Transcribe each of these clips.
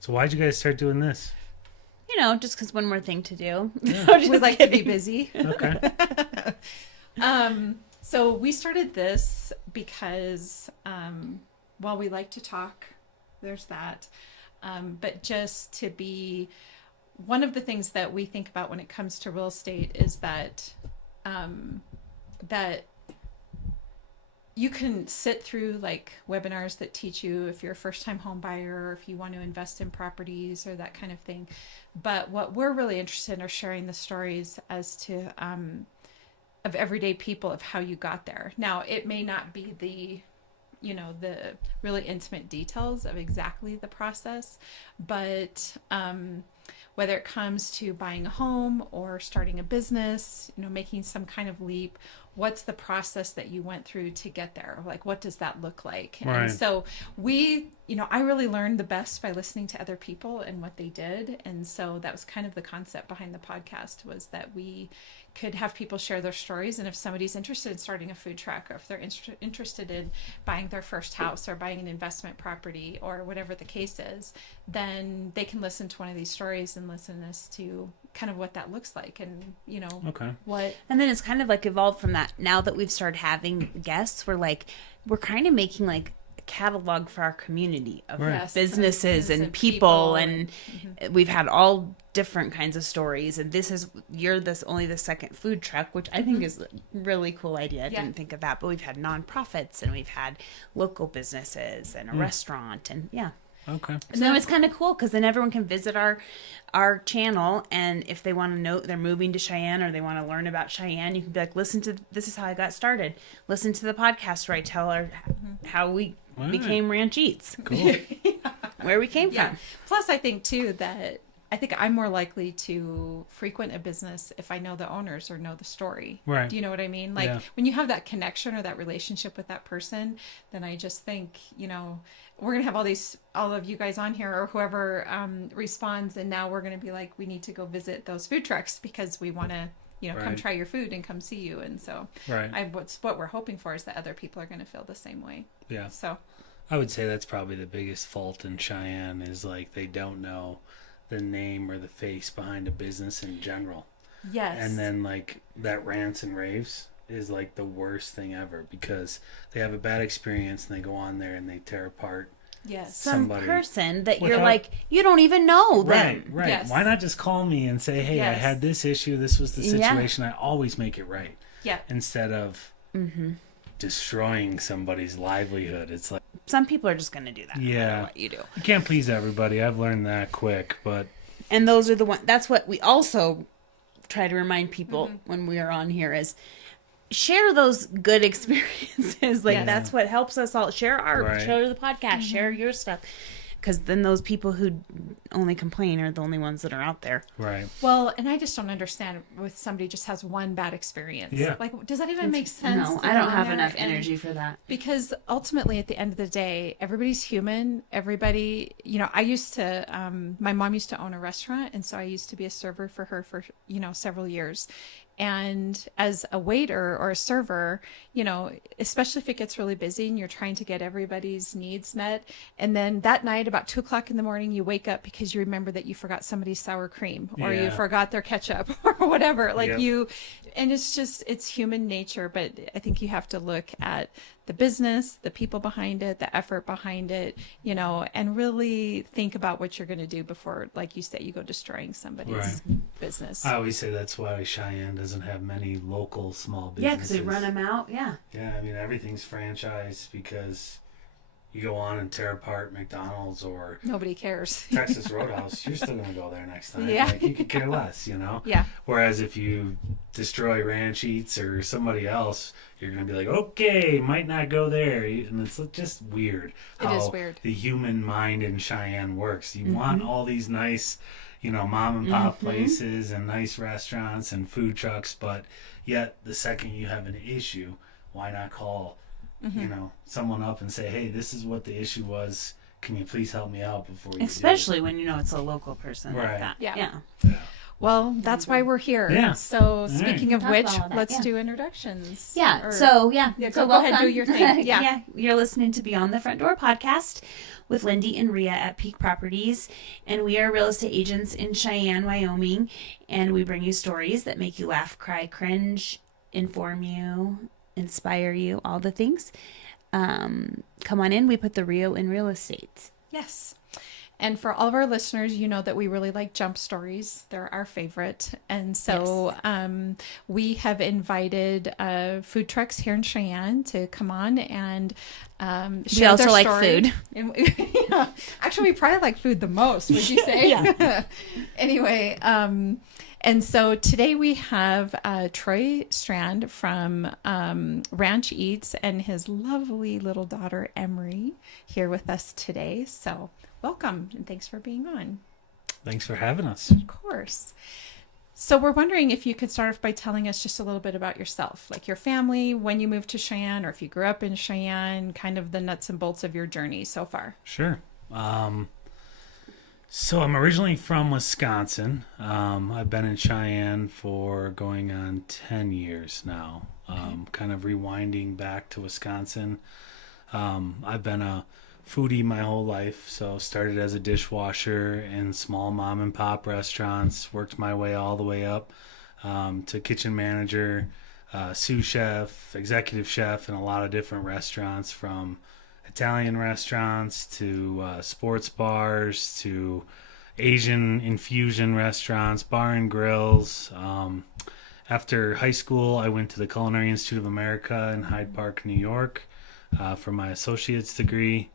So why'd you guys start doing this? Just because one more thing to do. Yeah. We like to be busy. Okay. So we started this because while we like to talk, there's that. But just to be, one of the things that we think about when it comes to real estate is that that you can sit through like webinars that teach you if you're a first time home buyer or if you want to invest in properties or that kind of thing. But what we're really interested in are sharing the stories as to of everyday people of how you got there. Now, it may not be the really intimate details of exactly the process, but whether it comes to buying a home or starting a business, making some kind of leap, what's the process that you went through to get there? Like, what does that look like? Right. And so I really learned the best by listening to other people and what they did. And so that was kind of the concept behind the podcast, was that we could have people share their stories. And if somebody's interested in starting a food truck, or if they're interested in buying their first house or buying an investment property or whatever the case is, then they can listen to one of these stories and listen as to kind of what that looks like and, Okay. what. And then it's kind of like evolved from that. Now that we've started having guests, we're kind of making like a catalog for our community of Right. businesses and people. And we've had all different kinds of stories. And you're only the second food truck, which I think is a really cool idea. I didn't think of that, but we've had nonprofits and we've had local businesses and a restaurant and Okay. So it's kind of cool because then everyone can visit our channel, and if they want to know they're moving to Cheyenne or they want to learn about Cheyenne, you can be like, this is how I got started. Listen to the podcast where I tell how we became Ranch Eats. Cool. Where we came from. Plus, I think too that I'm more likely to frequent a business if I know the owners or know the story. Right. Do you know what I mean? Like when you have that connection or that relationship with that person, then I just think, we're going to have all of you guys on here or whoever responds. And now we're going to be like, we need to go visit those food trucks because we want to, come try your food and come see you. And so what we're hoping for is that other people are going to feel the same way. Yeah. So I would say that's probably the biggest fault in Cheyenne is like they don't know the name or the face behind a business in general. Yes. And then like that rants and raves is like the worst thing ever because they have a bad experience and they go on there and they tear apart some person that you're like, you don't even know them. Right. Yes. Why not just call me and say, hey, I had this issue, this was the situation. I always make it right. Yeah. Instead of destroying somebody's livelihood. It's like some people are just going to do that no matter what you do. You can't please everybody. I've learned that quick, but and those are the ones. That's what we also try to remind people when we are on here is share those good experiences. That's what helps us all. Share the podcast, share your stuff. Because then those people who only complain are the only ones that are out there. Right. Well, and I just don't understand with somebody just has one bad experience. Yeah. Like, does that even make sense? No, I don't have enough energy for that. Because ultimately, at the end of the day, everybody's human. Everybody, I used to, my mom used to own a restaurant. And so I used to be a server for her for, several years. And as a waiter or a server, especially if it gets really busy and you're trying to get everybody's needs met. And then that night about 2:00 in the morning, you wake up because you remember that you forgot somebody's sour cream or you forgot their ketchup or whatever. And it's human nature. But I think you have to look at the business, the people behind it, the effort behind it, and really think about what you're going to do before, like you say, you go destroying somebody's business. I always say that's why Cheyenne doesn't have many local small businesses. Yeah, because they run them out. Yeah. Yeah, I mean, everything's franchised because you go on and tear apart McDonald's or nobody cares. Texas Roadhouse, you're still going to go there next time. Yeah. Like, you could care less, Yeah. Whereas if you destroy Ranch Eats or somebody else, you're going to be like, okay, might not go there. And it's just weird how it is weird. The human mind in Cheyenne works. You want all these nice, mom and pop places and nice restaurants and food trucks, but yet the second you have an issue, why not call someone up and say, hey, this is what the issue was. Can you please help me out before you Especially when it's a local person like that. Yeah. Well, that's why we're here. Yeah. So speaking of which, that, let's do introductions. Yeah. So go ahead and do your thing. Yeah. You're listening to Beyond the Front Door podcast. with Lindy and Rhea at Peak Properties. And we are real estate agents in Cheyenne, Wyoming. And we bring you stories that make you laugh, cry, cringe, inform you, inspire you, all the things. Come on in. We put the Rio in real estate. Yes. And for all of our listeners, you know that we really like jump stories. They're our favorite. And so we have invited food trucks here in Cheyenne to come on and share We also their like story. food. And yeah, actually, we probably like food the most, would you say? Yeah. Anyway, and so today we have Troy Strand from Ranch Eats and his lovely little daughter, Emery, here with us today. So welcome and thanks for being on. Thanks for having us. Of course. So we're wondering if you could start off by telling us just a little bit about yourself, like your family, when you moved to Cheyenne, or if you grew up in Cheyenne, kind of the nuts and bolts of your journey so far. Sure. So I'm originally from Wisconsin. I've been in Cheyenne for going on 10 years now. Kind of rewinding back to Wisconsin. I've been a foodie my whole life. So started as a dishwasher in small mom and pop restaurants, worked my way all the way up to kitchen manager, sous chef, executive chef in a lot of different restaurants, from Italian restaurants to sports bars to Asian infusion restaurants, bar and grills. After high school, I went to the Culinary Institute of America in Hyde Park, New York, for my associate's degree.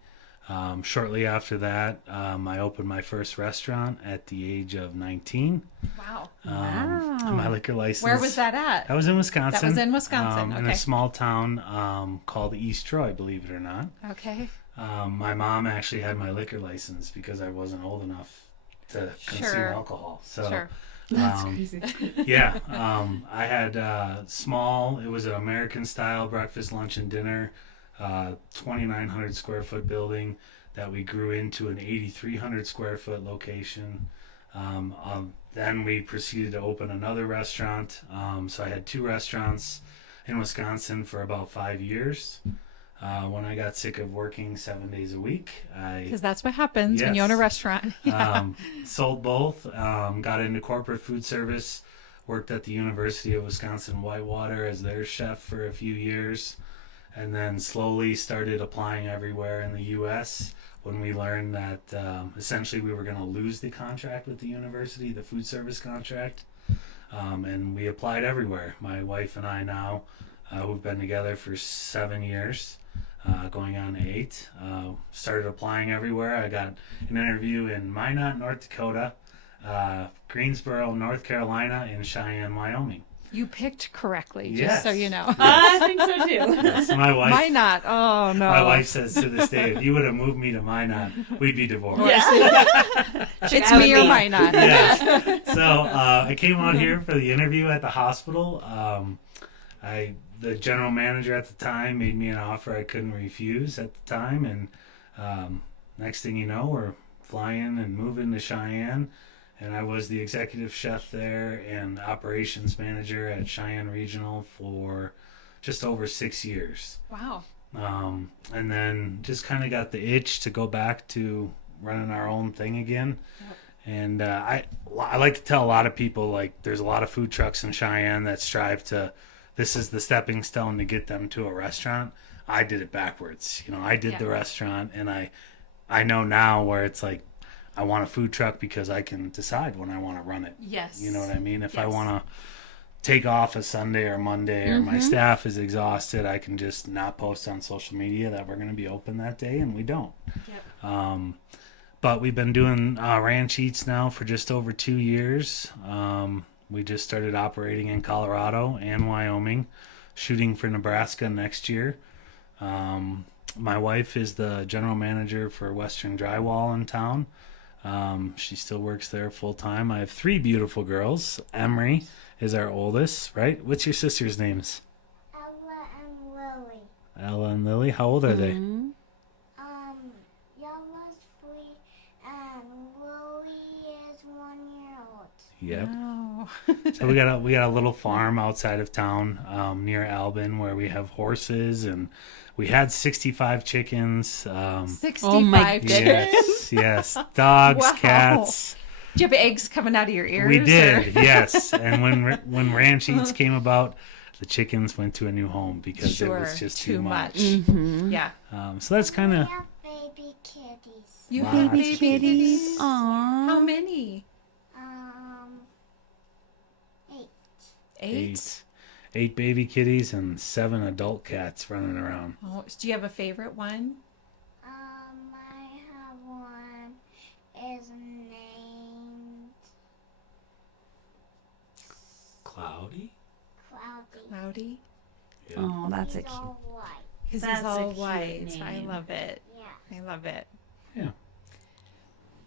Shortly after that, I opened my first restaurant at the age of 19. Wow. My liquor license. Where was that at? That was in Wisconsin. That was in Wisconsin. In Okay. a small town called East Troy, believe it or not. Okay. My mom actually had my liquor license because I wasn't old enough to consume Sure. alcohol. So, Sure. That's crazy. yeah, I had it was an American style breakfast, lunch, and dinner, 2,900 square foot building that we grew into an 8,300 square foot location. Then we proceeded to open another restaurant. So I had two restaurants in Wisconsin for about 5 years. When I got sick of working 7 days a week, Because that's what happens when you own a Yes. restaurant. Yeah. sold both, got into corporate food service, worked at the University of Wisconsin-Whitewater as their chef for a few years, and then slowly started applying everywhere in the U.S. when we learned that essentially we were going to lose the contract with the university, the food service contract, and we applied everywhere. My wife and I now, who've been together for 7 years, going on 8, started applying everywhere. I got an interview in Minot, North Dakota, Greensboro, North Carolina, and Cheyenne, Wyoming. You picked correctly, just Yes. so you know. I think so too. Yes, my wife. Why not? Oh, no. My wife says to this day, if you would have moved me to Minot, we'd be divorced. Yeah. It's That me would or be- mine not. Yeah. So I came out here for the interview at the hospital. The general manager at the time made me an offer I couldn't refuse at the time, and next thing you know, we're flying and moving to Cheyenne, and I was the executive chef there and operations manager at Cheyenne Regional for just over 6 years. Wow. And then just kind of got the itch to go back to running our own thing again. Yep. And I like to tell a lot of people, like, there's a lot of food trucks in Cheyenne that strive to, this is the stepping stone to get them to a restaurant. I did it backwards. I did the restaurant, and I know now where it's like, I want a food truck because I can decide when I want to run it. Yes. You know what I mean? If I Yes. want to take off a Sunday or Monday, or my staff is exhausted, I can just not post on social media that we're going to be open that day, and we don't. Yep. But we've been doing Ranch Eats now for just over 2 years. We just started operating in Colorado and Wyoming, shooting for Nebraska next year. My wife is the general manager for Western Drywall in town. She still works there full time. I have 3 beautiful girls. Emery is our oldest, right? What's your sister's names? Ella and Lily. Ella and Lily. How old are they? Ella's 3 and Lily is 1 year old. Yep. Oh, Wow. So we got a little farm outside of town, near Albin, where we have horses, and we had 65 chickens. 65 Oh my chickens. Yes, dogs, Wow. cats. Do you have eggs coming out of your ears? We did, or- yes. And when Ranch Eats came about, the chickens went to a new home because it was just too much. Yeah. So that's kind We of have baby kitties. You Lots have of baby kitties. Aww. How many? 8. 8? eight baby kitties and 7 adult cats running around. Oh, do you have a favorite one? I have one is named Cloudy? Cloudy. Cloudy? Yeah. Oh, that's a He's cute. all white. Because That's he's a all cute white. I name. love it. Yeah. I love it. Yeah.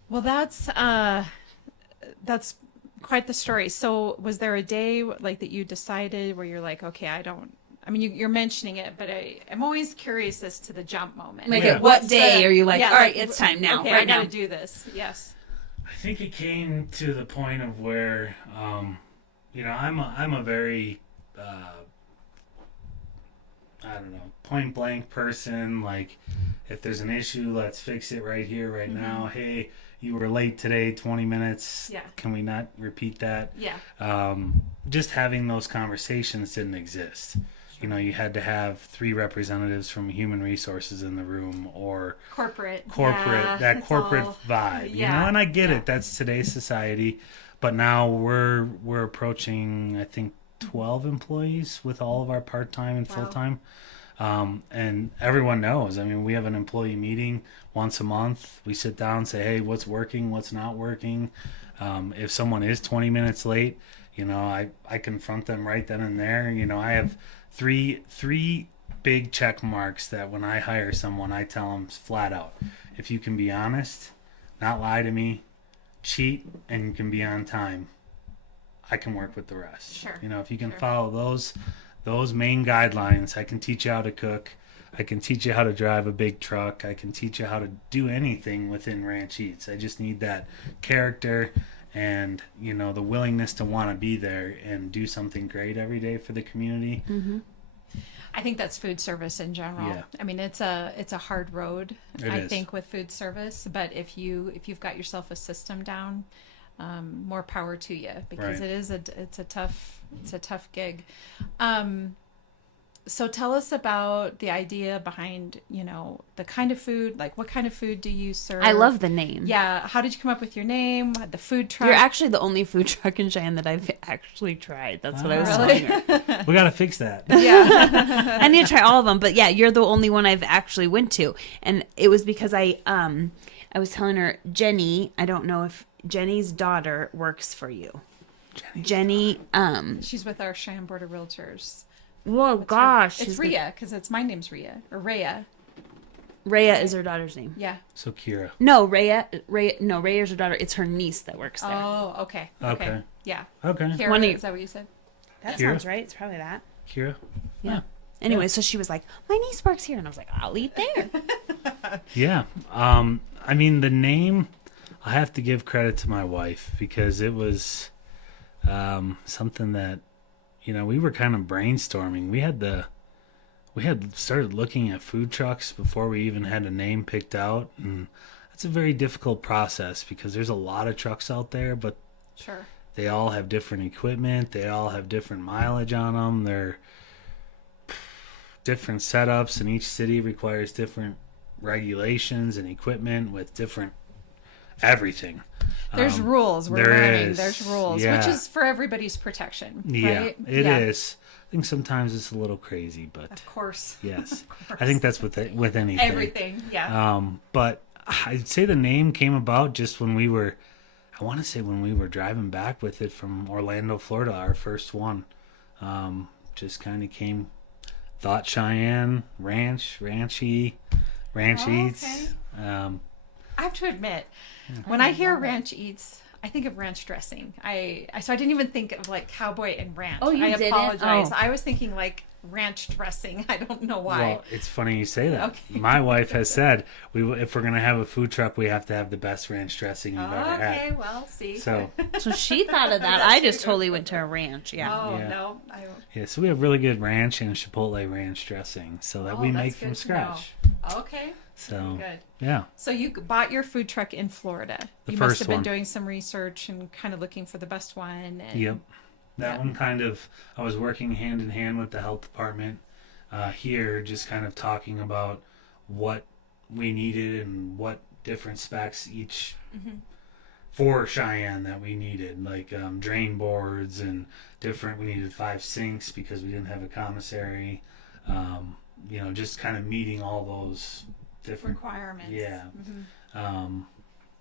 Well, that's quite the story. So, was there a day like that you decided where you're like, okay, I mean, you're mentioning it, but I'm always curious as to the jump moment. Like, Yeah. at what What's day the- are you like, yeah, all right, it's time now, Okay, right I gotta now? do this. Yes. I think it came to the point of where, I'm a very, I don't know, point blank person. Like, if there's an issue, let's fix it right here, right now. Hey, you were late today, 20 minutes. Yeah. Can we not repeat that? Yeah. Just having those conversations didn't exist. You know, you had to have 3 representatives from human resources in the room, or Corporate. that it's corporate all- vibe, yeah, and I get yeah. it. That's today's society. But now we're approaching, I think, 12 employees with all of our part-time and Wow. full-time. And everyone knows. I mean, we have an employee meeting once a month. We sit down and say, hey, what's working, what's not working. If someone is 20 minutes late, I confront them right then and there. I have three big check marks that when I hire someone, I tell them flat out, if you can be honest, not lie to me, cheat, and you can be on time, I can work with the rest. Sure. If you can Sure. follow those main guidelines, I can teach you how to cook. I can teach you how to drive a big truck. I can teach you how to do anything within Ranch Eats. I just need that character and, the willingness to want to be there and do something great every day for the community. I think that's food service in general. Yeah. I mean, it's a hard road. It I is. think with food service, but if you've got yourself a system down, more power to you, because Right. it's a tough gig. So tell us about the idea behind, the kind of food, like what kind of food do you serve? I love the name. Yeah. How did you come up with your name? The food truck? You're actually the only food truck in Cheyenne that I've actually tried. That's what I was Really? telling her. We got to fix that. Yeah. I need to try all of them, but yeah, you're the only one I've actually went to, and it was because I was telling her, Jenny, I don't know if Jenny's daughter works for you. Jenny, She's with our Cheyenne Board of Realtors. whoa, What's gosh, her- it's she's Rhea, because it's my name's Rhea or Rhea. Rhea is her daughter's name. Yeah. So Kira. No, Rhea is her daughter. It's her niece that works there. Oh, okay. Okay. Yeah. Okay. Kara, One of- is that what you said? That Kira? sounds right. It's probably that. Kira. Yeah. Anyway, so she was like, my niece works here, and I was like, I'll eat there. Yeah. I mean, the name, I have to give credit to my wife because it was something that, we were kind of brainstorming. We had started looking at food trucks before we even had a name picked out. And that's a very difficult process because there's a lot of trucks out there, but Sure. they all have different equipment. They all have different mileage on them. They're different setups, and each city requires different regulations and equipment with different everything. There's rules. We're there learning. is, There's rules, yeah. which is for everybody's protection. Yeah, right? it is. I think sometimes it's a little crazy, but Of course. yes, course. I think that's with anything. Everything. Yeah. But I'd say the name came about just when we were, I want to say when we were driving back with it from Orlando, Florida, our first one. Just kind of came, thought Cheyenne, Ranch Eats. Okay. I have to admit, when I hear ranch eats, I think of ranch dressing. So I didn't even think of like cowboy and ranch. Oh, you I didn't? apologize. Oh. I was thinking like ranch dressing. I don't know why. Well, it's funny you say that. Okay. My wife has said if we're gonna have a food truck, we have to have the best ranch dressing you've ever had. Okay, well, see. So So she thought of that. I just totally went to a ranch. Yeah. Oh, Yeah. no. yeah, so we have really good ranch and Chipotle ranch dressing, so that we that's make from good to know. scratch. Okay. So Good. yeah, So you bought your food truck in Florida. The You must first have been one. doing some research and kind of looking for the best one. And yep. That Yeah. one kind of I was working hand in hand with the health department here, just kind of talking about what we needed and what different specs each for Cheyenne that we needed, like drain boards and different. We needed 5 sinks because we didn't have a commissary. Just kind of meeting all those different. requirements. Yeah. Mhm.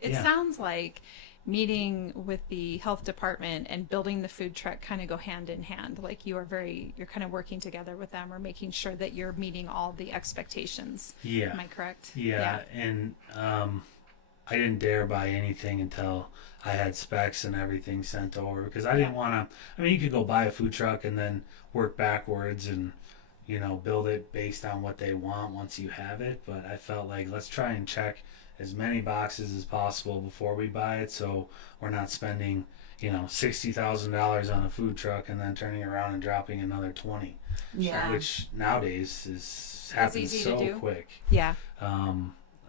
It Yeah. sounds like meeting with the health department and building the food truck kind of go hand in hand. Like you're kind of working together with them or making sure that you're meeting all the expectations. Yeah. Am I correct? Yeah, and I didn't dare buy anything until I had specs and everything sent over because I didn't want to. I mean, you could go buy a food truck and then work backwards and build it based on what they want once you have it. But I felt like let's try and check as many boxes as possible before we buy it, so we're not spending $60,000 on a food truck and then turning around and dropping another 20, Yeah. which nowadays happens easy to so do. quick. Yeah.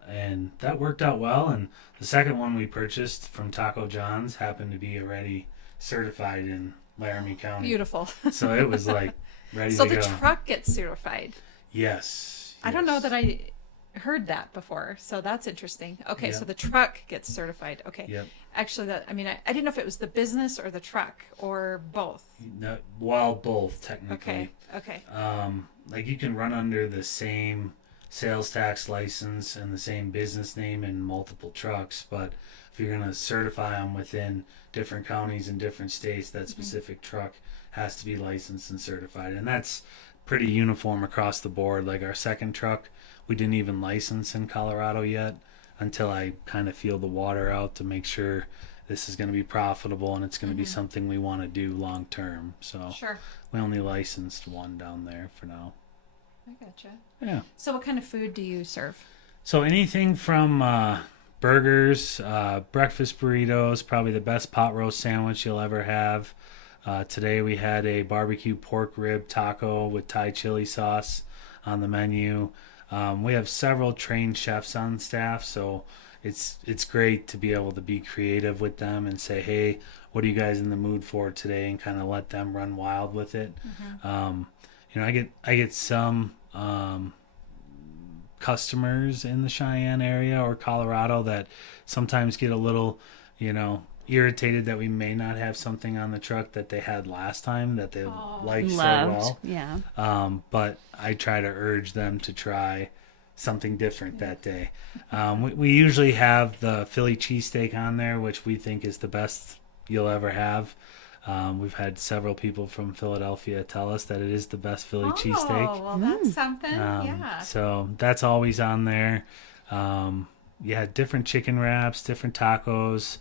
And that worked out well. And the second one we purchased from Taco John's happened to be already certified in Laramie County. Beautiful. So it was like ready So to the go. truck gets certified. Yes. I don't know yes. that I heard that before, so that's interesting. Okay, Yeah. so the truck gets certified. Okay. Yep. Actually, I didn't know if it was the business or the truck or both. No, well, both technically. Okay. Okay. Like you can run under the same sales tax license and the same business name in multiple trucks, but if you're going to certify them within different counties and different states, that specific truck has to be licensed and certified. And that's pretty uniform across the board. Like our second truck, we didn't even license in Colorado yet until I kind of feel the water out to make sure this is going to be profitable and it's going to be something we want to do long term. So Sure. we only licensed one down there for now. I gotcha. Yeah. So what kind of food do you serve? So anything from burgers, breakfast burritos, probably the best pot roast sandwich you'll ever have. Today we had a barbecue pork rib taco with Thai chili sauce on the menu. We have several trained chefs on staff, so it's great to be able to be creative with them and say, hey, what are you guys in the mood for today, and kind of let them run wild with it. I get some customers in the Cheyenne area or Colorado that sometimes get a little, irritated that we may not have something on the truck that they had last time that they liked so well. Yeah. But I try to urge them to try something different that day. We usually have the Philly cheesesteak on there, which we think is the best you'll ever have. We've had several people from Philadelphia tell us that it is the best Philly cheesesteak. Oh, well, that's something. Yeah. So that's always on there. Different chicken wraps, different tacos.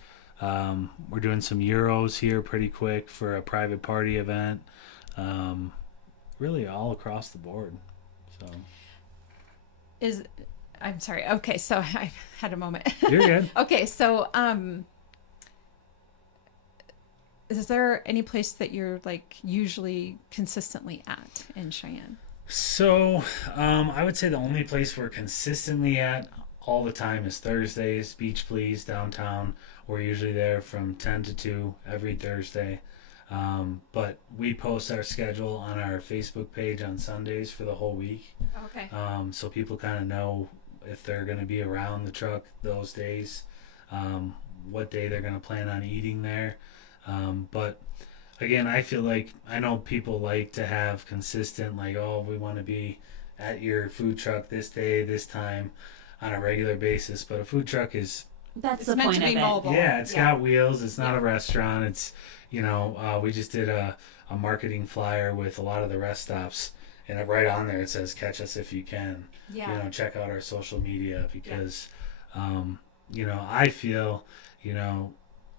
We're doing some gyros here pretty quick for a private party event. Really all across the board. So I'm sorry. Okay, so I had a moment. you're good. Okay, so is there any place that you're like usually consistently at in Cheyenne? So I would say the only place we're consistently at all the time is Thursdays, Beach Please downtown. We're usually there from 10 to 2 every Thursday. But we post our schedule on our Facebook page on Sundays for the whole week. Okay. So people kind of know if they're going to be around the truck those days, what day they're going to plan on eating there. But again, I feel like I know people like to have consistent, like, oh, we want to be at your food truck this day, this time on a regular basis. But a food truck is, That's It's the meant point to be of it. mobile. yeah, it's Yeah. got wheels. It's not Yeah. a restaurant. It's, we just did a marketing flyer with a lot of the rest stops. And right on there, it says, catch us if you can. Yeah. Check out our social media because, I feel,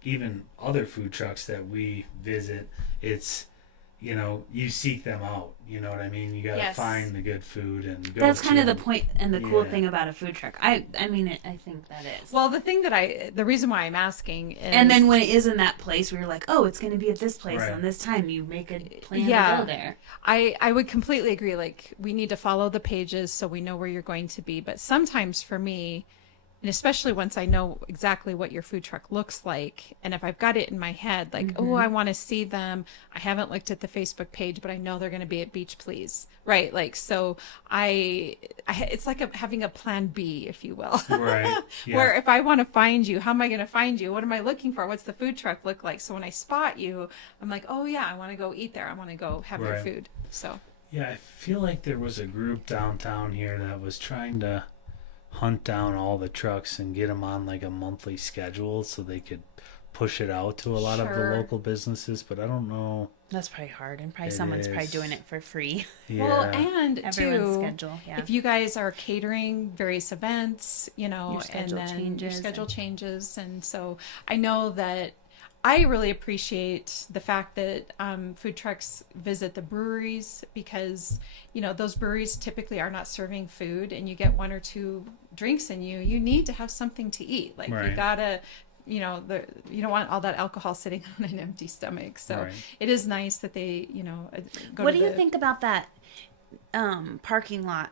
even other food trucks that we visit, it's you seek them out. You know what I mean? You got to Yes. find the good food and go That's to kind of the them. point and the cool Yeah. thing about a food truck. I mean, I think that is. Well, the reason why I'm asking is, and then when it is in that place where you're like, oh, it's going to be at this place Right. on this time, you make a plan Yeah. to go there. I would completely agree. Like, we need to follow the pages so we know where you're going to be. But sometimes for me, and especially once I know exactly what your food truck looks like, and if I've got it in my head, like, oh, I want to see them. I haven't looked at the Facebook page, but I know they're going to be at Beach Please, right? Like, so it's like having a plan B, if you will. Right. Yeah. Where if I want to find you, how am I going to find you? What am I looking for? What's the food truck look like? So when I spot you, I'm like, oh yeah, I want to go eat there. I want to go have your Right. food. So Yeah, I feel like there was a group downtown here that was trying to hunt down all the trucks and get them on like a monthly schedule so they could push it out to a lot of the Sure. local businesses, but I don't know. That's probably hard, and probably It someone's probably is. doing it for free. Yeah. well, and Everyone's too, schedule, yeah. if you guys are catering various events, Your schedule and then changes your schedule and- changes, and so I know that I really appreciate the fact that food trucks visit the breweries, because those breweries typically are not serving food, and you get one or two drinks in you. You need to have something to eat. Like, you Right. gotta. You don't want all that alcohol sitting on an empty stomach. So Right. it is nice that they, go What to do you the- think about that parking lot?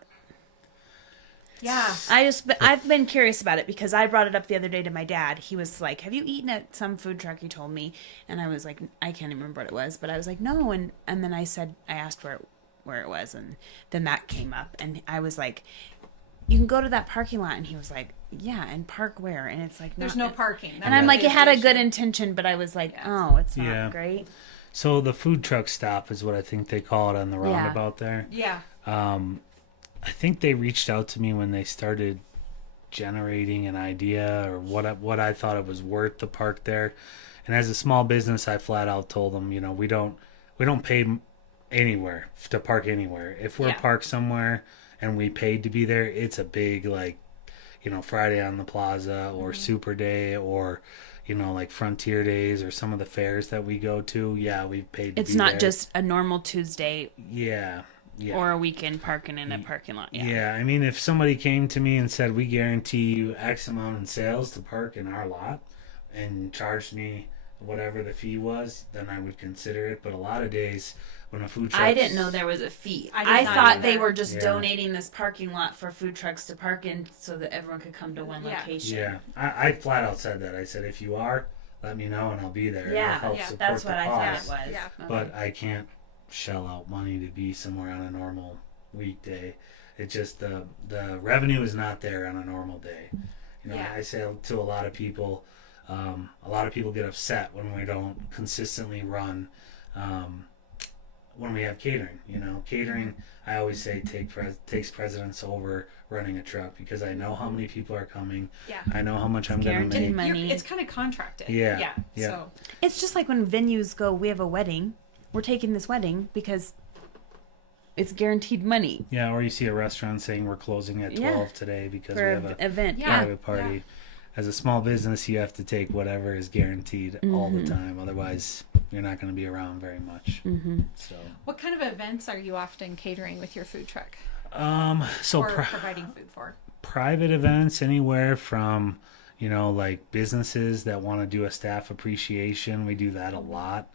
Yeah. I've been curious about it because I brought it up the other day to my dad. He was like, "Have you eaten at some food truck?" He told me, and I was like, I can't even remember what it was, but I was like, "No." And then I asked where it was, and then that came up, and I was like, "You can go to that parking lot," and he was like, "Yeah, and park where?" And it's like, There's not- no parking. And I'm like, it had a good issue. intention, but I was like, Yeah. oh, it's not Yeah. great. So the food truck stop is what I think they call it on the Yeah. roundabout there. Yeah. I think they reached out to me when they started generating an idea or what I thought it was worth to park there. And as a small business, I flat out told them, we don't pay anywhere to park anywhere. If we're Yeah. parked somewhere and we paid to be there, it's a big Friday on the Plaza or Super Day or like Frontier Days or some of the fairs that we go to. Yeah, we've paid to It's be not there. just a normal Tuesday Yeah. or a weekend parking in a parking lot. Yeah, I mean, if somebody came to me and said, we guarantee you X amount in sales to park in our lot and charged me whatever the fee was, then I would consider it. But a lot of days when a food truck... I didn't know there was a fee. I did I not thought either. they were just Yeah. donating this parking lot for food trucks to park in so that everyone could come to one Yeah. location. Yeah, I flat out said that. I said, if you are, let me know and I'll be there. and I'll Yeah, help yeah, support that's the what I thought cause. it was. Yeah. Okay. But I can't shell out money to be somewhere on a normal weekday. It's just the revenue is not there on a normal day. Yeah. I say to a lot of people get upset when we don't consistently run when we have catering. Catering, I always say takes precedence over running a truck because I know how many people are coming. Yeah. I know how much I'm going to guaranteed make. money. It's kind of contracted. Yeah. Yeah. Yeah. So It's just like when venues go, we have a wedding. We're taking this wedding because it's guaranteed money Yeah, or you see a restaurant saying we're closing at 12 Yeah. today because for we have an a event. Yeah. private party. As a small business, you have to take whatever is guaranteed all the time. Otherwise, you're not going to be around very much. Mm-hmm. So, what kind of events are you often catering with your food truck so or providing food for? private events anywhere from, like businesses that want to do a staff appreciation. We do that a lot.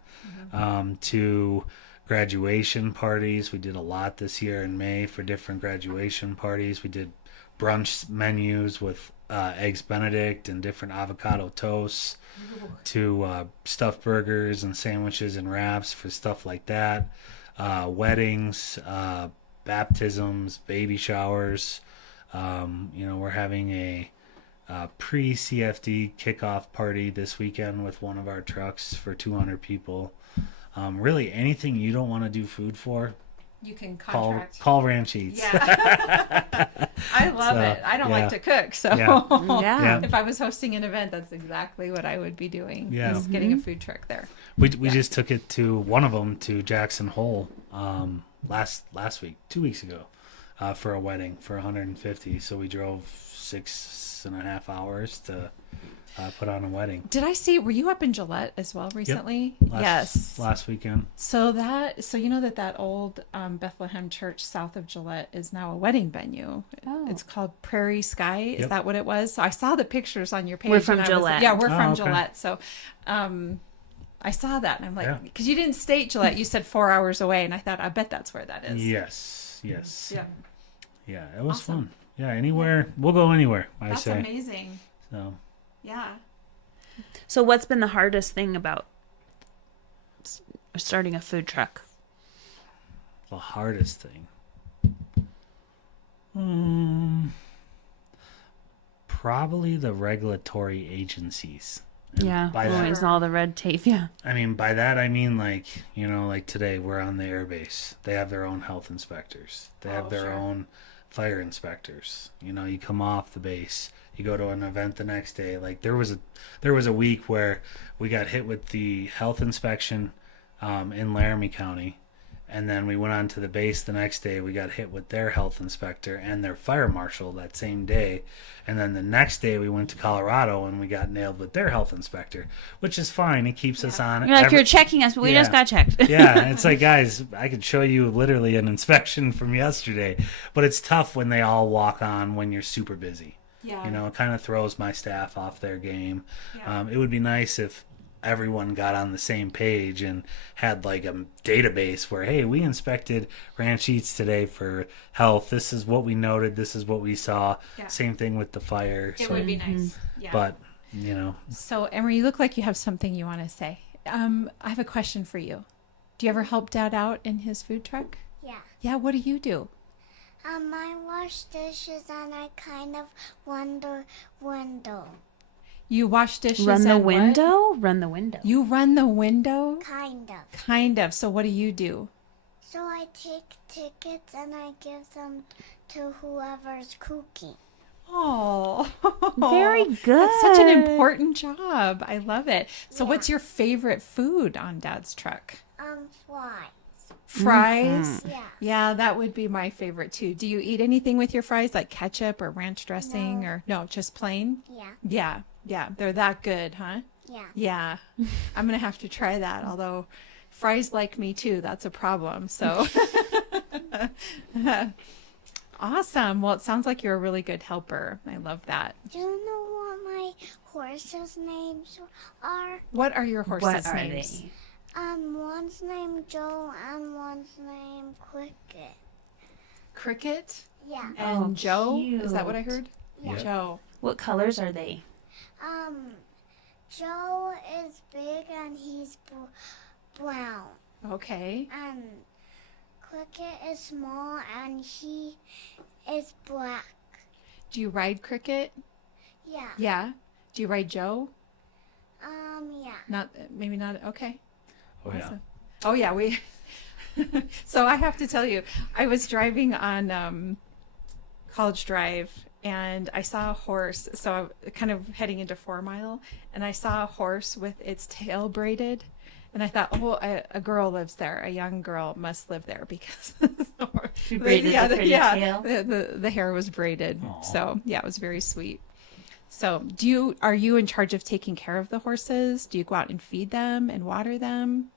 To graduation parties. We did a lot this year in May for different graduation parties. We did brunch menus with eggs Benedict and different avocado toasts to stuffed burgers and sandwiches and wraps for stuff like that. Weddings, baptisms, baby showers. We're having a pre-CFD kickoff party this weekend with one of our trucks for 200 people. Really, anything you don't want to do food for, You can contract. call Ranch Eats. Yeah. I love So, it. I don't yeah. like to cook, so Yeah. Yeah. if I was hosting an event, that's exactly what I would be doing. Yeah. Is getting a food truck there. We just took it to one of them to Jackson Hole last week, 2 weeks ago, for a wedding for 150. So we drove 6.5 hours to put on a wedding. Did I see? Were you up in Gillette as well recently? Last weekend. So you know that old Bethlehem church south of Gillette is now a wedding venue. Oh. It's called Prairie Sky. Is Yep. that what it was? So I saw the pictures on your page. We're from and Gillette. Yeah, we're from okay. Gillette. So I saw that and I'm Yeah. like, because you didn't state Gillette, you said 4 hours away, and I thought, I bet that's where that is. Yes. Yeah, Yeah, it was Awesome. fun. Yeah, anywhere. We'll go anywhere, I that's say. amazing. So, Yeah. So what's been the hardest thing about starting a food truck? the hardest thing. Probably the regulatory agencies. And Yeah, by that, always all the red tape. Yeah. I mean, by that I mean like, like today we're on the air base. They have their own health inspectors. They have their sure. own fire inspectors. You come off the base, you go to an event the next day. Like there was a week where we got hit with the health inspection in Laramie County, and then we went on to the base the next day. We got hit with their health inspector and their fire marshal that same day. And then the next day we went to Colorado and we got nailed with their health inspector, which is fine. It keeps us on. You're like, you're checking us, but we just got checked. Yeah, it's like, guys, I could show you literally an inspection from yesterday, but it's tough when they all walk on when you're super busy. Yeah. It kind of throws my staff off their game. Yeah. It would be nice if everyone got on the same page and had like a database where, hey, we inspected ranch eats today for health. This is what we noted. This is what we saw. Yeah. Same thing with the fire. It So, would be nice. Yeah. but So, Emery, you look like you have something you want to say. I have a question for you. Do you ever help Dad out in his food truck? Yeah. Yeah, what do you do? I wash dishes and I kind of run the window. You wash dishes Run the and what? window? Run the window. You run the window? Kind of. Kind of. So what do you do? So I take tickets and I give them to whoever's cooking. Oh, Very good. That's such an important job. I love it. So what's your favorite food on Dad's truck? Fries. Fries? Yeah. Yeah, that would be my favorite too. Do you eat anything with your fries, like ketchup or ranch dressing? No. Or no, just plain? Yeah. Yeah, they're that good, huh? Yeah. Yeah, I'm gonna have to try that. Although fries like me too, that's a problem. So awesome. Well, it sounds like you're a really good helper. I love that. Do you know what my horses' names are? What are your horses' What are names? they? One's named Joe and one's named Cricket. Cricket Yeah. and Oh, Joe. Is that what I cute. heard? Yeah. Joe. What colors are they? Joe is big and he's brown. Okay. And Cricket is small and he is black. Do you ride Cricket? Yeah. Yeah. Do you ride Joe? Yeah. Not maybe not. Okay. oh yeah. Awesome. Oh yeah, we. So I have to tell you, I was driving on College Drive and I saw a horse. So I kind of heading into 4 Mile, and I saw a horse with its tail braided, and I thought, oh, a girl lives there. A young girl must live there because She braided the pretty tail. the hair was braided. Aw. So yeah, it was very sweet. So are you in charge of taking care of the horses? Do you go out and feed them and water them?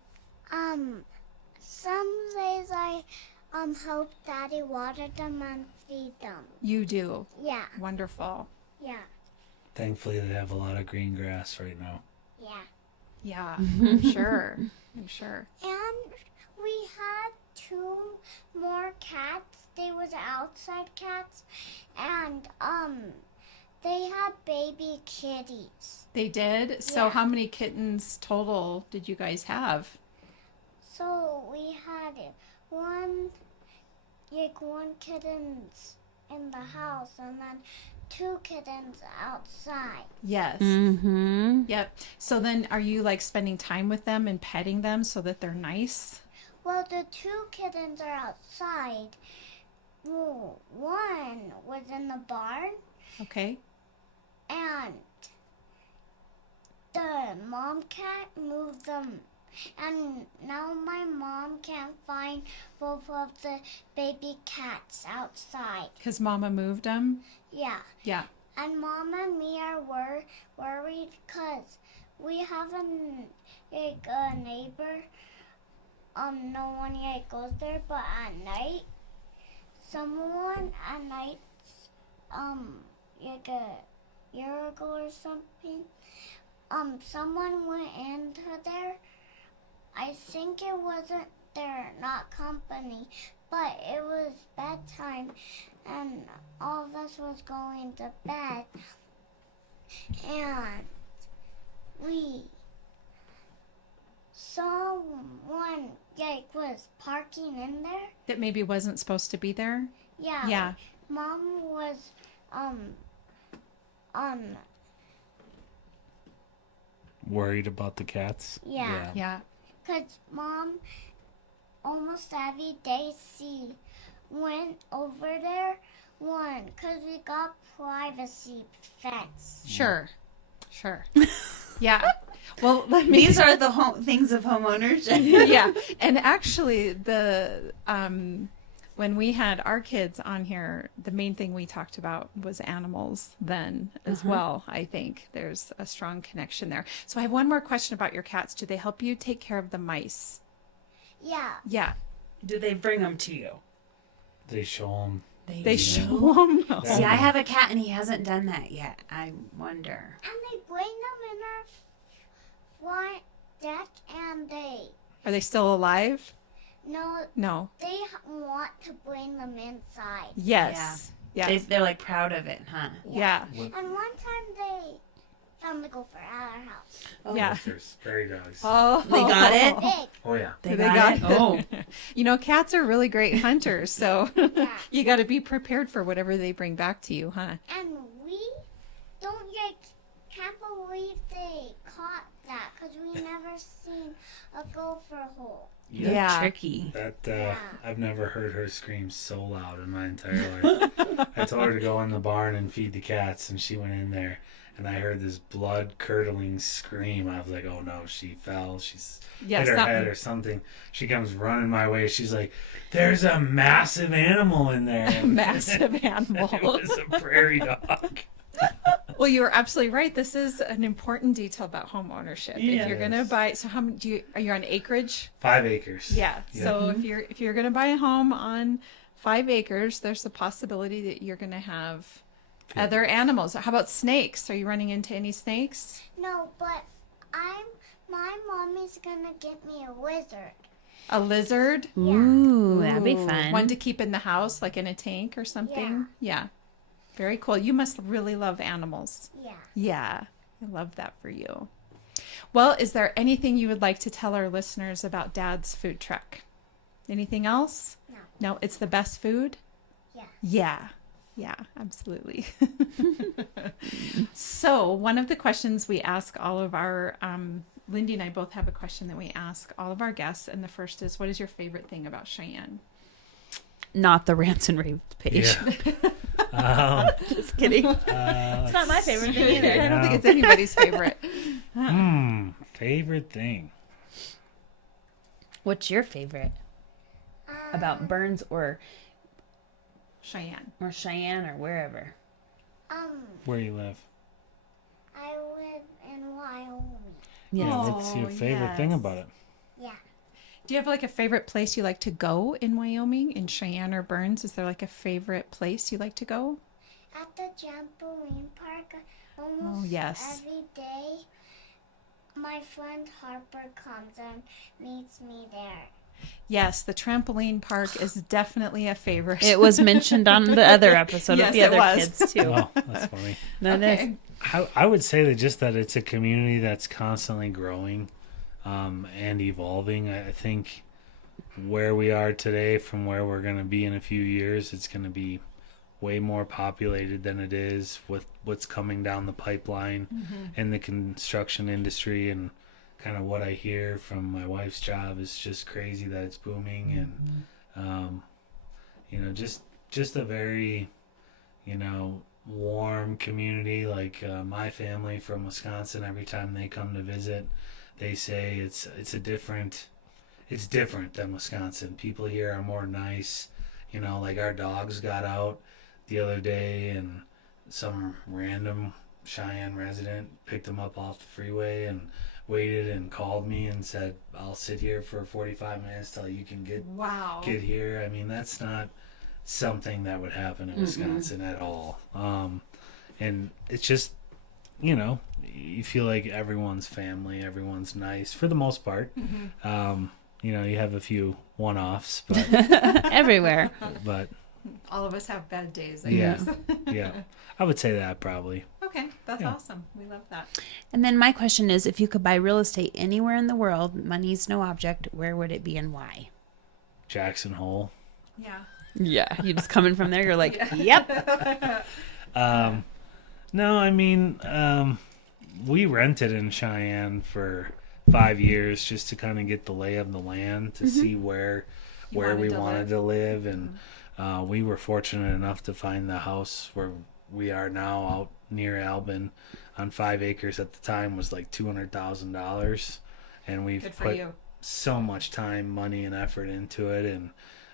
Some days I help Daddy water them and feed them. You do. Yeah. Wonderful. Yeah. Thankfully, they have a lot of green grass right now. Yeah. Yeah, I'm sure. I'm sure. And we had 2 more cats. They was outside cats, and they had baby kitties. They did? So Yeah. how many kittens total did you guys have? So we had one kittens in the house, and then 2 kittens outside. Yes. Mm-hmm. Yep. So then are you like spending time with them and petting them so that they're nice? Well, the 2 kittens are outside. Well, one was in the barn, Okay. and the mom cat moved them. And now my mom can't find both of the baby cats outside. Because Mama moved them? Yeah. Yeah. And Mom and me are worried because we have a neighbor. No one yet goes there, but at night, someone at night, like a year ago or something, someone went into there. I think it wasn't their not company, but it was bedtime, and all of us was going to bed, and we someone was parking in there. That maybe wasn't supposed to be there. Yeah. Yeah. Mom was Worried about the cats? yeah. Yeah. Cause Mom almost every day she went over there. One, cause we got privacy fence. Sure. Yeah. Well, let me. These are the things of homeowners. Yeah. And actually, when we had our kids on here, the main thing we talked about was animals then as well. I think there's a strong connection there. So I have one more question about your cats. Do they help you take care of the mice? Yeah. Yeah. Do they bring them to you? They show them. They show them. See, I have a cat and he hasn't done that yet. I wonder. And they bring them in our front deck, and Are they still alive? no, No. they want to bring them inside. Yes. Yeah. They're like proud of it, huh? Yeah. And one time they found the gopher at our house. Oh, Yeah. There's prairie dogs. Oh, They got it? Big. Oh, yeah. They They got, got it? Oh. You know, cats are really great hunters, so Yeah. you got to be prepared for whatever they bring back to you, huh? And we can't believe they caught that because we never seen a gopher hole. Yeah. Tricky. That I've never heard her scream so loud in my entire life. I told her to go in the barn and feed the cats, and she went in there, and I heard this blood-curdling scream. I was like, "Oh no, she fell. She's hit her head or something." She comes running my way. She's like, "There's a massive animal in there." Massive animal. It was a prairie dog. Well, you were absolutely right. This is an important detail about home ownership. If you're gonna buy, so how many are you on acreage? 5 acres. Yeah. So if you're gonna buy a home on 5 acres, there's the possibility that you're gonna have other animals. How about snakes? Are you running into any snakes? No, but my mommy's gonna get me a lizard. A lizard? Ooh, that'd be fun. One to keep in the house, like in a tank or something? Yeah. Very cool. You must really love animals. Yeah. Yeah. I love that for you. Well, is there anything you would like to tell our listeners about Dad's food truck? Anything else? No. No, it's the best food? Yeah. Yeah. Yeah, absolutely. So one of the questions we ask all of our, Lindy and I both have a question that we ask all of our guests. And the first is, what is your favorite thing about Cheyenne? Not the rants and raves page. Yeah. Just kidding. It's not my favorite thing either. I don't think it's anybody's favorite. Favorite thing. What's your favorite about Burns or Cheyenne. Cheyenne or wherever? Where you live? I live in Wyoming. Yeah, what's your favorite thing about it? Yeah. Do you have like a favorite place you like to go in Wyoming, in Cheyenne or Burns? Is there like a favorite place you like to go? At the trampoline park, almost yes. every day, my friend Harper comes and meets me there. Yes, the trampoline park is definitely a favorite. It was mentioned on the other episode Yes, with the it other was. kids too. Oh, that's funny. That is. I would say that it's a community that's constantly growing and evolving. I think where we are today from where we're going to be in a few years, it's going to be way more populated than it is with what's coming down the pipeline in the construction industry. And kind of what I hear from my wife's job is just crazy that it's booming. And just a very warm community. Like my family from Wisconsin, every time they come to visit, they say it's different than Wisconsin. People here are more nice. Like our dogs got out the other day and some random Cheyenne resident picked him up off the freeway and waited and called me and said, I'll sit here for 45 minutes till you can get here. I mean, that's not something that would happen in Wisconsin at all. And it's just, you feel like everyone's family, everyone's nice for the most part. You have a few one-offs, but everywhere. But all of us have bad days, I yeah, guess. yeah, I would say that probably. Okay, that's awesome. We love that. And then my question is, if you could buy real estate anywhere in the world, money's no object, where would it be and why? Jackson Hole. Yeah. Yeah, you just coming from there, you're like, yep. No, I mean, we rented in Cheyenne for 5 years just to kind of get the lay of the land to see where we wanted to live, and we were fortunate enough to find the house where we are now out near Albin on 5 acres. At the time was like $200,000, and we've put so much time, money, and effort into it, and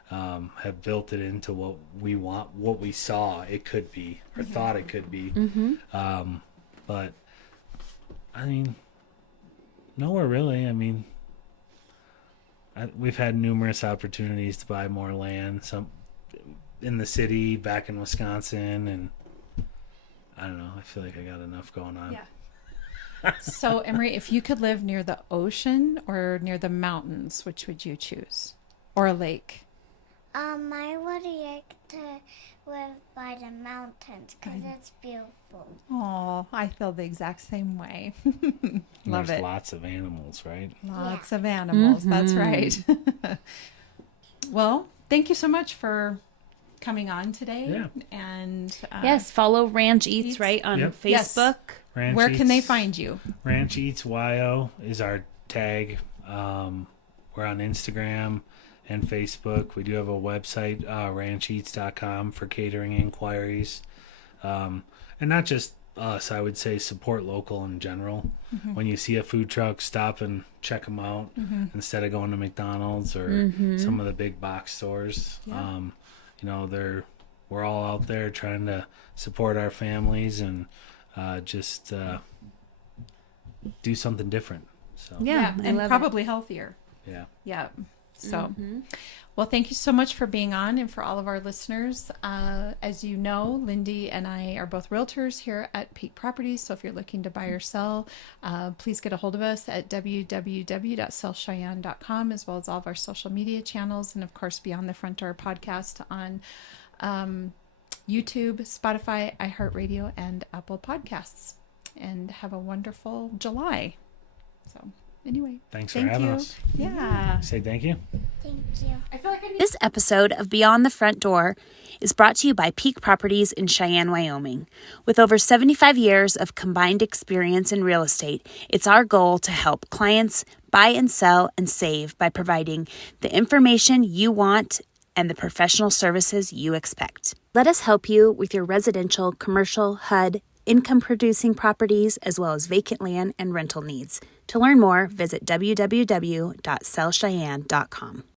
have built it into what we want, what we saw it could be or thought it could be. But I mean, nowhere really. I mean, we've had numerous opportunities to buy more land, some in the city, back in Wisconsin, and I don't know. I feel like I got enough going on. Yeah. So, Emery, if you could live near the ocean or near the mountains, which would you choose? Or a lake? I would like to live by the mountains because it's beautiful. Oh, I feel the exact same way. Love There's it. lots of animals, right? Lots of animals. That's right. Well, thank you so much for coming on today. Yeah. And Yes, follow Ranch Eats, right, on Yep. Facebook. Ranch where can they Eats- find you? Ranch Eats YO is our tag. We're on Instagram and Facebook. We do have a website, rancheats.com, for catering inquiries. And not just us, I would say support local in general. When you see a food truck, stop and check them out instead of going to McDonald's or some of the big box stores. Yeah. We're all out there trying to support our families and just do something different. So Yeah, I and love probably healthier. yeah. Yeah. So, well, thank you so much for being on, and for all of our listeners. As you know, Lindy and I are both realtors here at Peak Properties. So if you're looking to buy or sell, please get a hold of us at www.sellcheyenne.com, as well as all of our social media channels, and of course, Beyond the Front Door podcast on YouTube, Spotify, iHeartRadio, and Apple Podcasts. And have a wonderful July. So anyway, Thanks for having us. Yeah. Say thank you. Thank you. I feel like I need This episode of Beyond the Front Door is brought to you by Peak Properties in Cheyenne, Wyoming. With over 75 years of combined experience in real estate, it's our goal to help clients buy and sell and save by providing the information you want and the professional services you expect. Let us help you with your residential, commercial, HUD, income-producing properties, as well as vacant land and rental needs. To learn more, visit www.sellcheyenne.com.